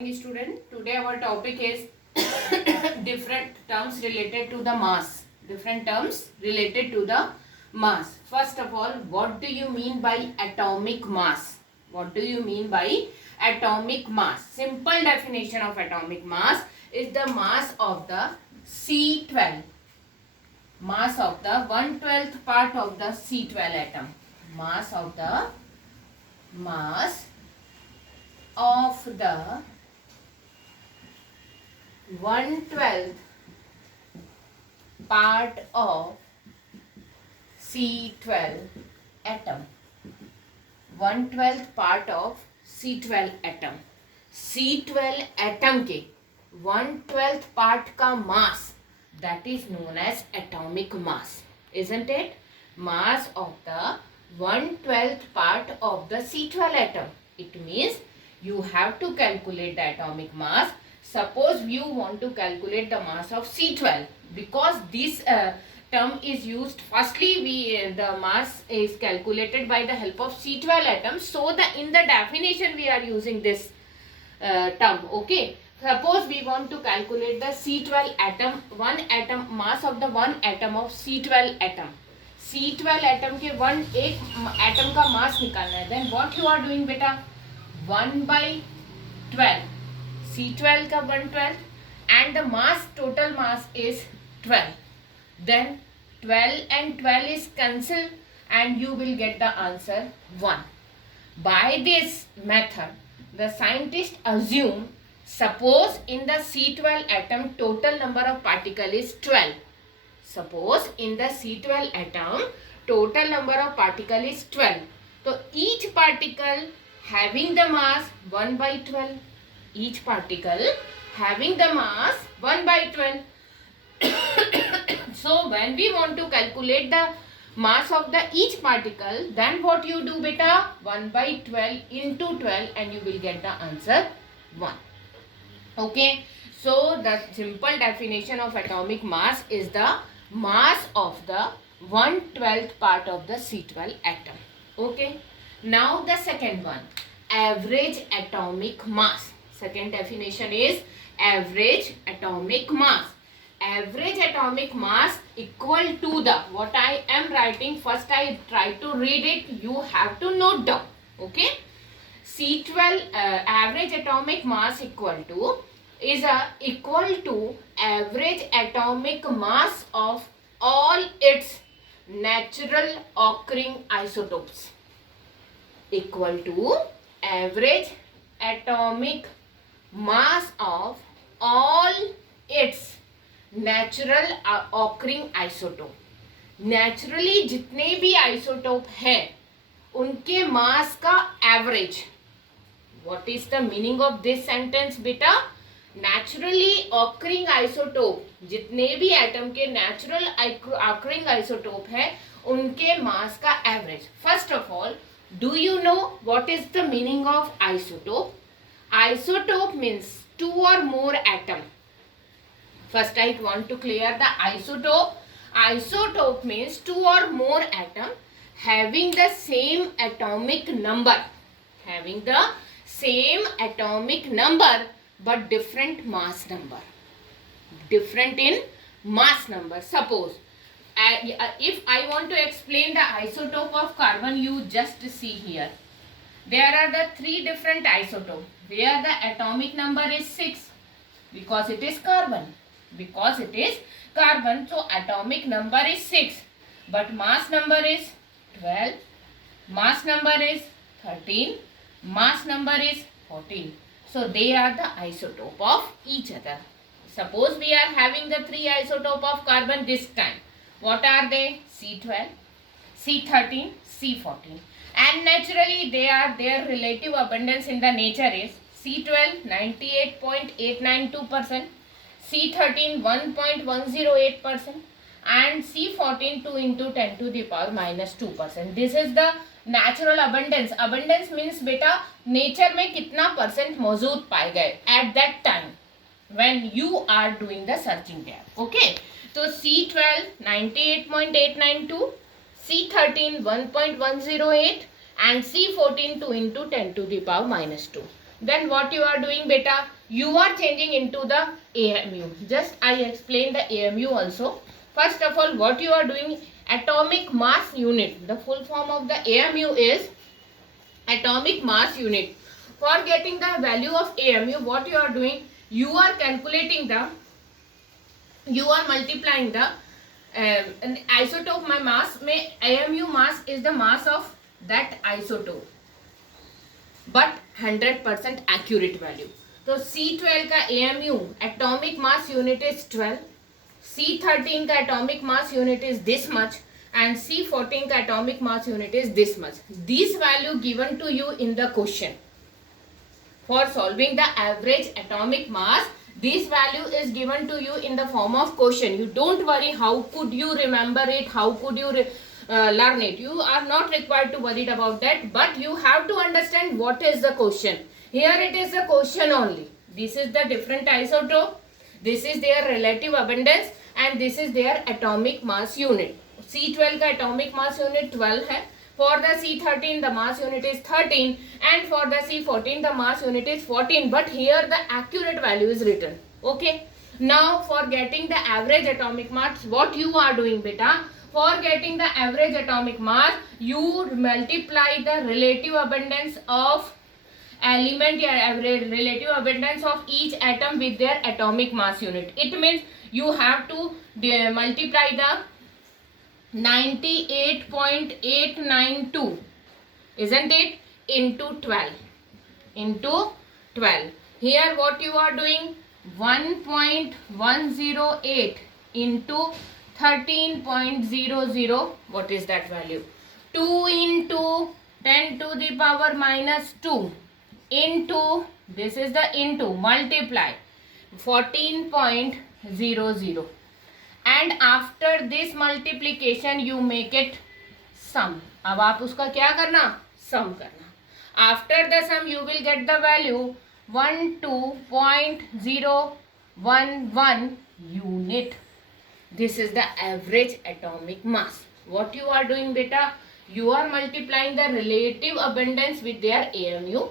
Student, today our topic is different terms related to the mass. Different terms related to the mass. First of all, what do you mean by atomic mass? What do you mean by atomic mass? Simple definition of atomic mass is the mass of the C12. Mass of the 1/12th part of the C12 atom. Mass of the 1/12th part of C12 atom. 1/12th part of C12 atom. C12 atom के 1/12th part का mass, that is known as atomic mass, isn't it? Mass of the 1/12th part of the C12 atom. It means you have to calculate the atomic mass. Suppose you want to calculate the mass of C12, because this term is used. Firstly, the mass is calculated by the help of C12 atoms. So in the definition we are using this term. Okay. Suppose we want to calculate the C12 atom, mass of the one atom of C12 atom. C12 atom के एक atom का mass निकालना है. Then what you are doing बेटा? 1/12. C12 का 1/12 and the mass, total mass is 12. Then 12 and 12 is cancelled and you will get the answer 1. By this method, the scientists assume, suppose in the C12 atom total number of particles is 12. Suppose in the C12 atom total number of particles is 12. So each particle having the mass 1/12. Each particle having the mass 1/12. So when we want to calculate the mass of the each particle, then what you do beta? 1/12 into 12 and you will get the answer 1. Okay. So the simple definition of atomic mass is the mass of the 1/12th part of the C12 atom. Okay. Now the second one, average atomic mass. Second definition is average atomic mass. Average atomic mass equal to the, what I am writing, first I try to read it, you have to note down. Okay. C12 average atomic mass equal to average atomic mass of all its natural occurring isotopes. Equal to average atomic mass of all its natural occurring isotope. Naturally जितने भी isotope हैं उनके mass का average. What is the meaning of this sentence बेटा? Naturally occurring isotope, जितने भी atom के natural occurring isotope है उनके mass का average. First of all, do you know what is the meaning of isotope? Isotope means two or more atom. First I want to clear the isotope. Isotope means two or more atom having the same atomic number. Having the same atomic number but different mass number. Different in mass number. Suppose if I want to explain the isotope of carbon, you just see here. There are the three different isotopes where the atomic number is 6 because it is carbon. Because it is carbon, so atomic number is 6, but mass number is 12, mass number is 13, mass number is 14. So they are the isotope of each other. Suppose we are having the three isotope of carbon this time. What are they? C12, C13, C14. And naturally their relative abundance in the nature is C12 98.892%, C13 1.108% and C14 2 into 10 to the power minus 2%. This is the natural abundance. Abundance means beta nature में कितना % मौजूद पाए गए at that time when you are doing the searching there. Okay. So C12 98.892, C13 1.108 and C14 2 into 10 to the power minus 2. then what you are doing beta, you are changing into the AMU. Just I explain the AMU also. First of all, what you are doing, atomic mass unit. The full form of the AMU is atomic mass unit. For getting the value of AMU, what you are doing, you are calculating the, you are multiplying the isotope my mass में AMU mass is the mass of that isotope, but 100% accurate value. तो C12 का AMU atomic mass unit is 12, C13 का atomic mass unit is this much, and C14 का atomic mass unit is this much. This value given to you in the question. For solving the average atomic mass, this value is given to you in the form of question. You don't worry how could you remember it, how could you learn it. You are not required to worry about that, but you have to understand what is the question. Here it is the question only. This is the different isotope, this is their relative abundance, and this is their atomic mass unit. C12 का atomic mass unit 12 है. For the C13 the mass unit is 13, and for the C14 the mass unit is 14, but here the accurate value is written. Okay. Now for getting the average atomic mass, what you are doing beta, for getting the average atomic mass, you multiply the relative abundance of element या relative abundance of each atom with their atomic mass unit. It means you have to multiply the 98.892, isn't it, into 12, here what you are doing, 1.108 into 13.00, what is that value, 2 into 10 to the power minus 2 into, this is the into, multiply 14.00, and after this multiplication you make it sum. अब आप उसका क्या करना, sum करना. After the sum you will get the value 12.011 unit. This is the average atomic mass. What you are doing beta, you are multiplying the relative abundance with their AMU,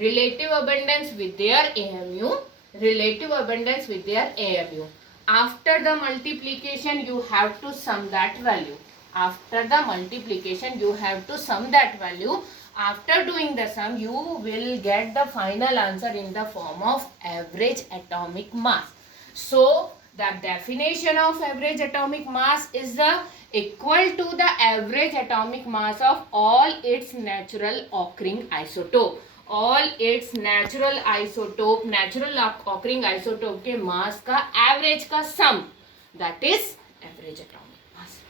relative abundance with their AMU, relative abundance with their AMU. After the multiplication you have to sum that value. After the multiplication you have to sum that value. After doing the sum you will get the final answer in the form of average atomic mass. So the definition of average atomic mass is the equal to the average atomic mass of all its natural occurring isotope. All its natural isotope, natural occurring isotope के mass का average का sum, that is average atomic mass,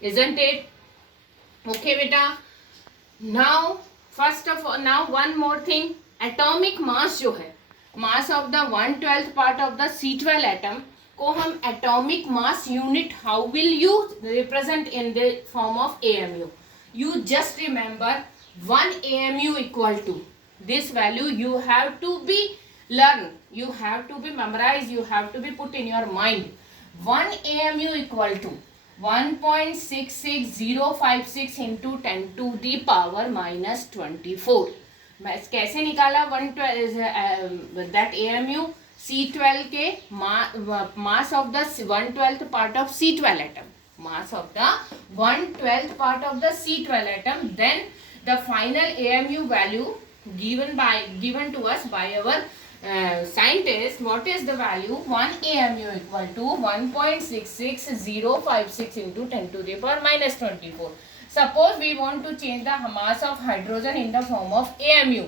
isn't it? Okay beta. Now first of all, now one more thing, atomic mass जो है, mass of the 1/12 part of the C12 atom को हम atomic mass unit, how will you represent in the form of AMU? You just remember 1 AMU equal to, this value you have to be learn, you have to be memorized, you have to be put in your mind. 1 AMU equal to 1.66056 into 10 to the power minus 24. मैं कैसे निकाला 112 that AMU C12 के mass of the 1/12 part of C12 atom, mass of the 1/12 part of the C12 atom, then the final AMU value given to us by our scientists. What is the value? 1 AMU equal to 1.66056 into 10 to the power minus 24. Suppose we want to change the mass of hydrogen in the form of AMU.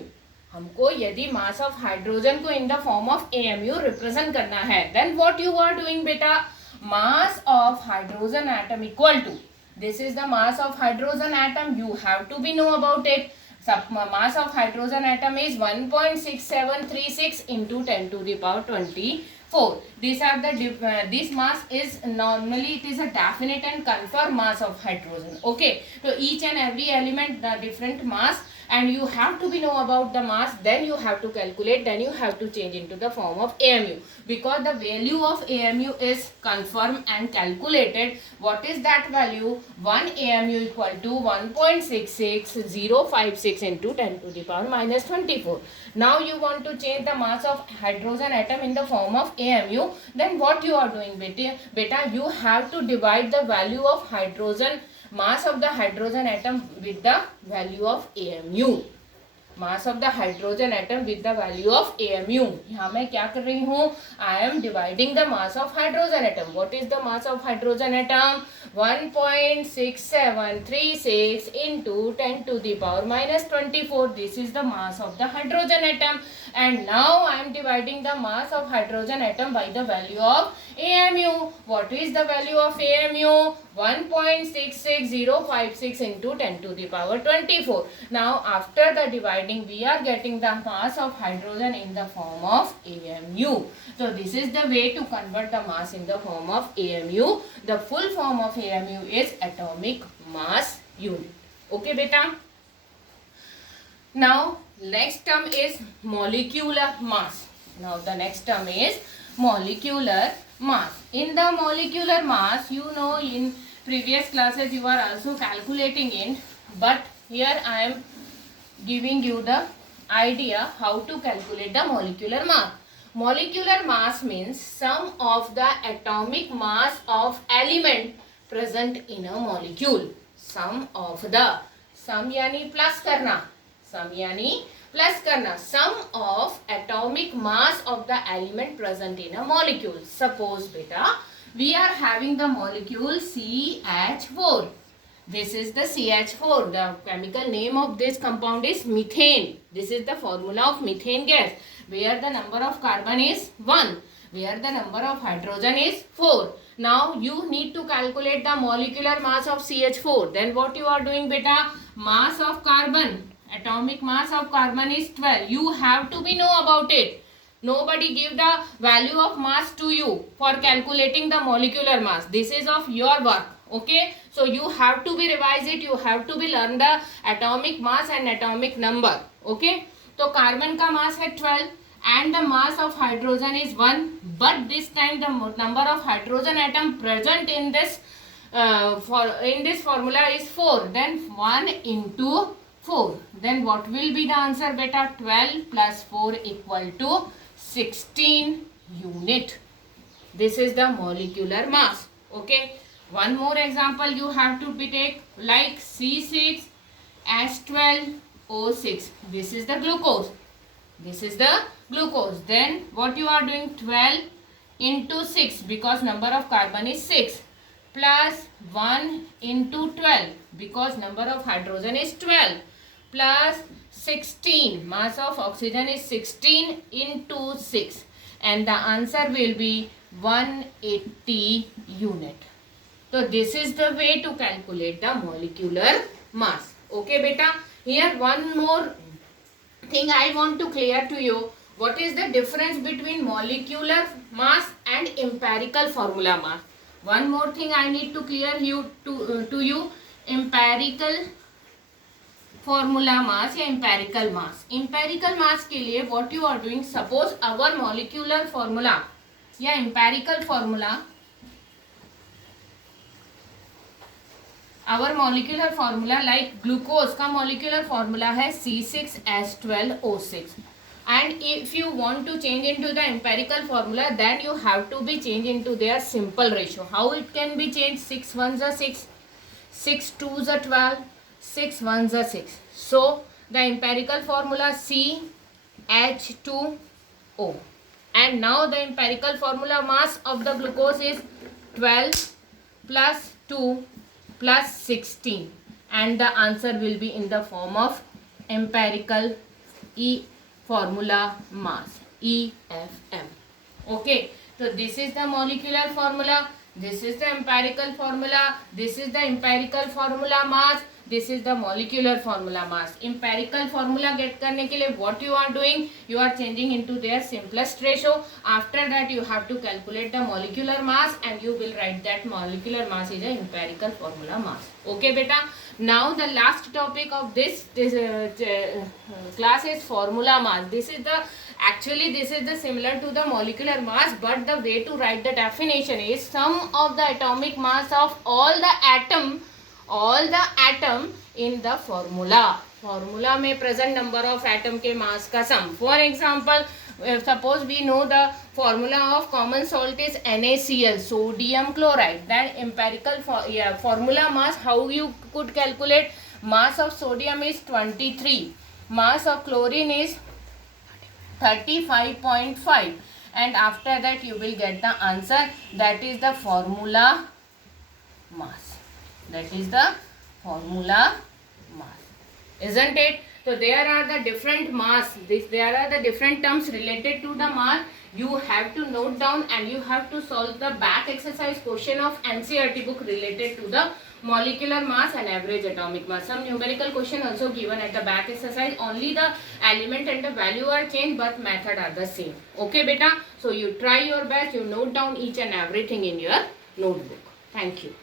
हमको यदि mass of hydrogen को in the form of AMU represent करना है, then what you are doing beta? Mass of hydrogen atom equal to, this is the mass of hydrogen atom, you have to be know about it. Mass of hydrogen atom is 1.6736 into 10 to the power 24. These are the this mass is normally, it is a definite and confirmed mass of hydrogen. Okay, so each and every element the different mass, and you have to be know about the mass, then you have to calculate, then you have to change into the form of AMU, because the value of AMU is confirmed and calculated. What is that value? 1 AMU equal to 1.66056 into 10 to the power minus 24. Now you want to change the mass of hydrogen atom in the form of AMU, then what you are doing, beta, you have to divide the value of hydrogen, mass of the hydrogen atom with the value of AMU. Mass of the hydrogen atom with the value of AMU. यहाँ मैं क्या कर रही हूँ? I am dividing the mass of hydrogen atom. What is the mass of hydrogen atom? 1.6736 into 10 to the power minus 24. This is the mass of the hydrogen atom. And now I am dividing the mass of hydrogen atom by the value of AMU. What is the value of AMU? 1.66056 into 10 to the power 24. Now after the dividing, we are getting the mass of hydrogen in the form of AMU. So this is the way to convert the mass in the form of AMU. The full form of AMU is atomic mass unit. Okay beta. Now next term is molecular mass. Now the next term is molecular mass. In the molecular mass, you know, in previous classes you are also calculating it, but here I am giving you the idea how to calculate the molecular mass. Molecular mass means sum of the atomic mass of element present in a molecule. Sum of the, sum यानी plus करना, sum यानी plus करना, sum of atomic mass of the element present in a molecule. Suppose beta, we are having the molecule CH4. This is the CH4. The chemical name of this compound is methane. This is the formula of methane gas, where the number of carbon is 1, where the number of hydrogen is 4. Now you need to calculate the molecular mass of CH4. Then what you are doing beta? Mass of carbon, atomic mass of carbon is 12. You have to be know about it. Nobody give the value of mass to you for calculating the molecular mass. This is of your work. Okay, so you have to be revise it. You have to be learn the atomic mass and atomic number. Okay, तो carbon का मास है 12 and the mass of hydrogen is 1, but this time the number of hydrogen atom present in this formula is 4. Then 1 into 4. Then what will be the answer beta? 12 plus 4 equal to 16 unit. This is the molecular mass. Okay, one more example you have to be take, like C6H12O6. This is the glucose. This is the glucose. Then what you are doing? 12 into 6, because number of carbon is 6, plus 1 into 12, because number of hydrogen is 12, plus 16, mass of oxygen is 16 into 6, and the answer will be 180 unit. So this is the way to calculate the molecular mass. Okay beta, here one more thing I want to clear to you. What is the difference between molecular mass and empirical formula mass? One more thing I need to clear you to you. Empirical formula mass या empirical mass. Empirical mass के लिए what you are doing? Suppose our molecular formula या empirical formula, our molecular formula like glucose का molecular formula है C6H12O6. And if you want to change into the empirical formula, then you have to be changed into their simple ratio. How it can be changed? 6 1s are 6, 6 2s are 12, 6 1s are 6. So the empirical formula CH2O. And now the empirical formula mass of the glucose is 12 plus 2 plus 16. And the answer will be in the form of empirical formula mass, EFM. Okay, so this is the molecular formula. This is the empirical formula. This is the empirical formula mass. This is the molecular formula mass. Empirical formula get करने के लिए what you are doing? You are changing into their simplest ratio. After that you have to calculate the molecular mass and you will write that molecular mass is a empirical formula mass. Okay, beta. Now the last topic of this class is formula mass. This is the similar to the molecular mass, but the way to write the definition is sum of the atomic mass of all the atom in the formula. Formula में present number of atom के mass का sum. For example, suppose we know the formula of common salt is NaCl, sodium chloride. That empirical formula mass, how you could calculate? Mass of sodium is 23, mass of chlorine is 35.5, and after that you will get the answer. That is the formula mass. That is the formula mass, isn't it? So there are the different mass. There are the different terms related to the mass. You have to note down and you have to solve the back exercise question of NCERT book related to the molecular mass and average atomic mass. Some numerical question also given at the back exercise. Only the element and the value are changed, but method are the same. Okay, beta. So you try your best. You note down each and everything in your notebook. Thank you.